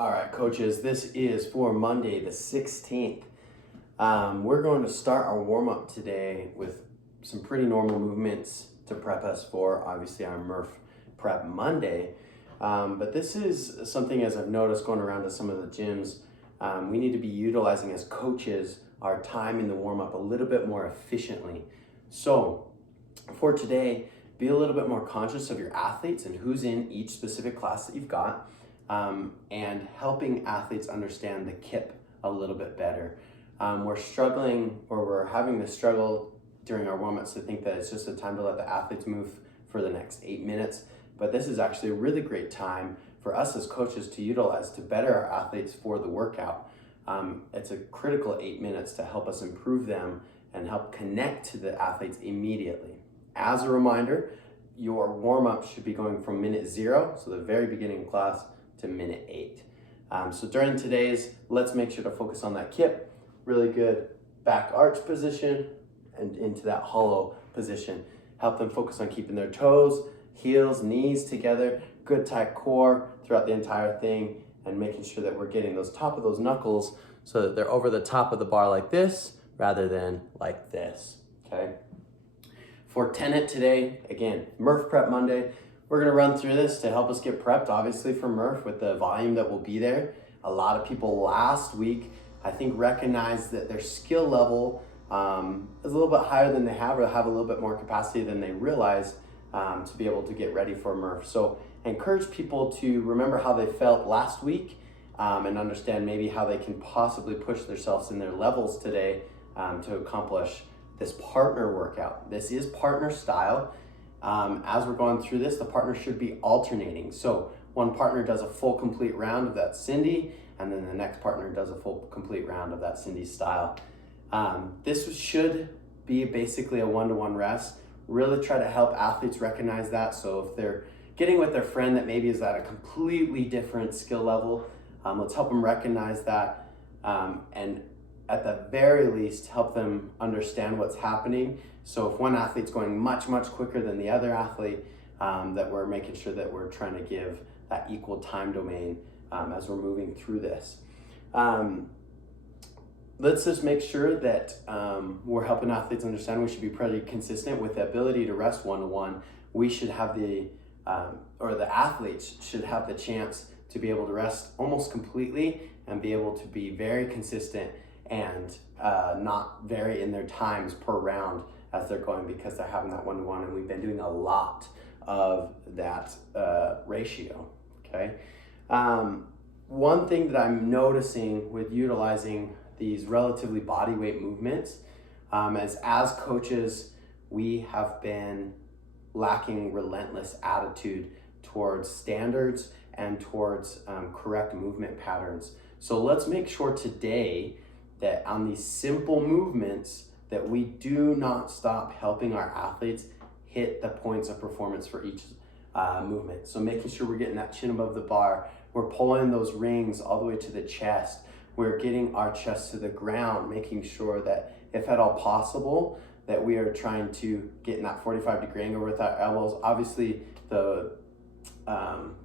All right, coaches, this is for Monday the 16th. We're going to start our warm-up today with some pretty normal movements to prep us for, obviously, our Murph Prep Monday. But this is something, as I've noticed going around to some of the gyms, we need to be utilizing as coaches our time in the warm-up a little bit more efficiently. So for today, be a little bit more conscious of your athletes and who's in each specific class that you've got. And helping athletes understand the KIP a little bit better. We're struggling, or we're having this struggle during our warm-ups to think that it's just a time to let the athletes move for the next 8 minutes, but this is actually a really great time for us as coaches to utilize to better our athletes for the workout. It's a critical 8 minutes to help us improve them and help connect to the athletes immediately. As a reminder, your warm-up should be going from minute 0, so the very beginning of class, to minute 8. So during today's, let's make sure to focus on that KIP, really good back arch position and into that hollow position. Help them focus on keeping their toes, heels, knees together, good tight core throughout the entire thing, and making sure that we're getting those top of those knuckles so that they're over the top of the bar like this rather than like this, okay? For Tenet today, again, Murph Prep Monday, we're gonna run through this to help us get prepped, obviously, for Murph with the volume that will be there. A lot of people last week, I think, recognized that their skill level is a little bit higher than they have, or have a little bit more capacity than they realized to be able to get ready for Murph. So I encourage people to remember how they felt last week and understand maybe how they can possibly push themselves in their levels today to accomplish this partner workout. This is partner style. As we're going through this, the partner should be alternating. So one partner does a full complete round of that Cindy, and then the next partner does a full complete round of that Cindy style. This should be basically a one-to-one rest. Really try to help athletes recognize that. So if they're getting with their friend that maybe is at a completely different skill level, let's help them recognize that, and at the very least help them understand what's happening. So if one athlete's going much quicker than the other athlete, that we're making sure that we're trying to give that equal time domain as we're moving through this. Let's just make sure that we're helping athletes understand we should be pretty consistent with the ability to rest one-to-one. We should have the athletes should have the chance to be able to rest almost completely and be able to be very consistent and not vary in their times per round as they're going, because they're having that one-to-one, and we've been doing a lot of that ratio, okay? One thing that I'm noticing with utilizing these relatively body weight movements, as coaches, we have been lacking relentless attitude towards standards and towards correct movement patterns. So let's make sure today that on these simple movements that we do not stop helping our athletes hit the points of performance for each movement. So making sure we're getting that chin above the bar, we're pulling those rings all the way to the chest, we're getting our chest to the ground, making sure that if at all possible, that we are trying to get in that 45-degree angle with our elbows. Obviously, the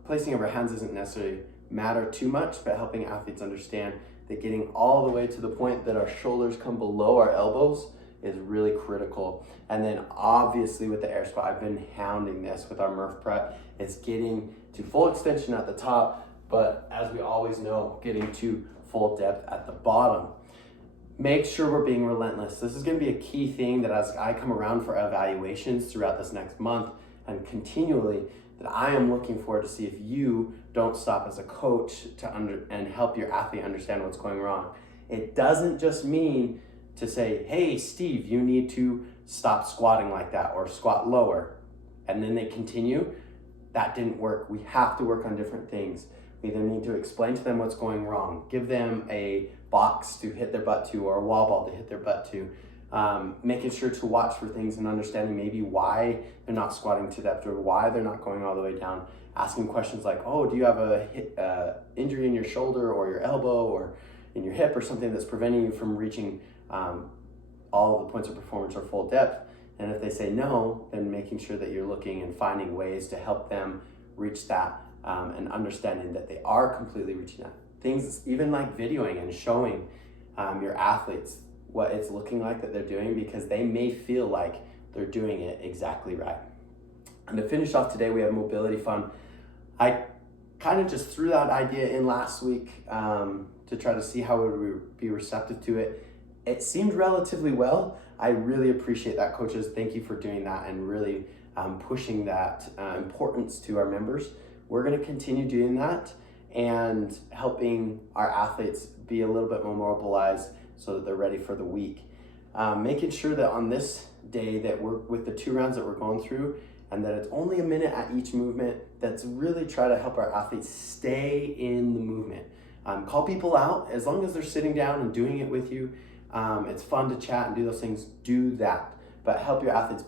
placing of our hands doesn't necessarily matter too much, but helping athletes understand that getting all the way to the point that our shoulders come below our elbows is really critical. And then obviously with the air squat, I've been hounding this with our Murph Prep, is getting to full extension at the top, but as we always know, getting to full depth at the bottom. Make sure we're being relentless. This is gonna be a key thing that as I come around for evaluations throughout this next month and continually, that I am looking forward to see if you don't stop as a coach and help your athlete understand what's going wrong. It doesn't just mean to say, hey, Steve, you need to stop squatting like that or squat lower, and then they continue. That didn't work. We have to work on different things. We either need to explain to them what's going wrong, give them a box to hit their butt to or a wall ball to hit their butt to, making sure to watch for things and understanding maybe why they're not squatting to depth or why they're not going all the way down, asking questions like, oh, do you have a injury in your shoulder or your elbow or in your hip or something that's preventing you from reaching all of the points of performance or full depth? And if they say no, then making sure that you're looking and finding ways to help them reach that and understanding that they are completely reaching out. Things even like videoing and showing your athletes what it's looking like that they're doing, because they may feel like they're doing it exactly right. And to finish off today, we have mobility fun. I kind of just threw that idea in last week to try to see how we would be receptive to it. It seemed relatively well. I really appreciate that, coaches. Thank you for doing that and really pushing that importance to our members. We're going to continue doing that and helping our athletes be a little bit more mobilized so that they're ready for the week. Making sure that on this day that we're with the 2 rounds that we're going through, and that it's only a minute at each movement, that's really try to help our athletes stay in the movement. Call people out as long as they're sitting down and doing it with you. It's fun to chat and do those things, do that. But help your athletes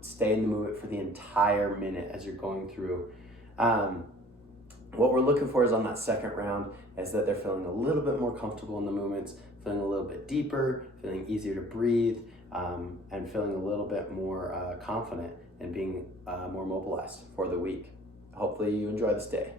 stay in the movement for the entire minute as you're going through. What we're looking for is on that second round is that they're feeling a little bit more comfortable in the movements, feeling a little bit deeper, feeling easier to breathe, and feeling a little bit more confident and being more mobilized for the week. Hopefully you enjoy this day.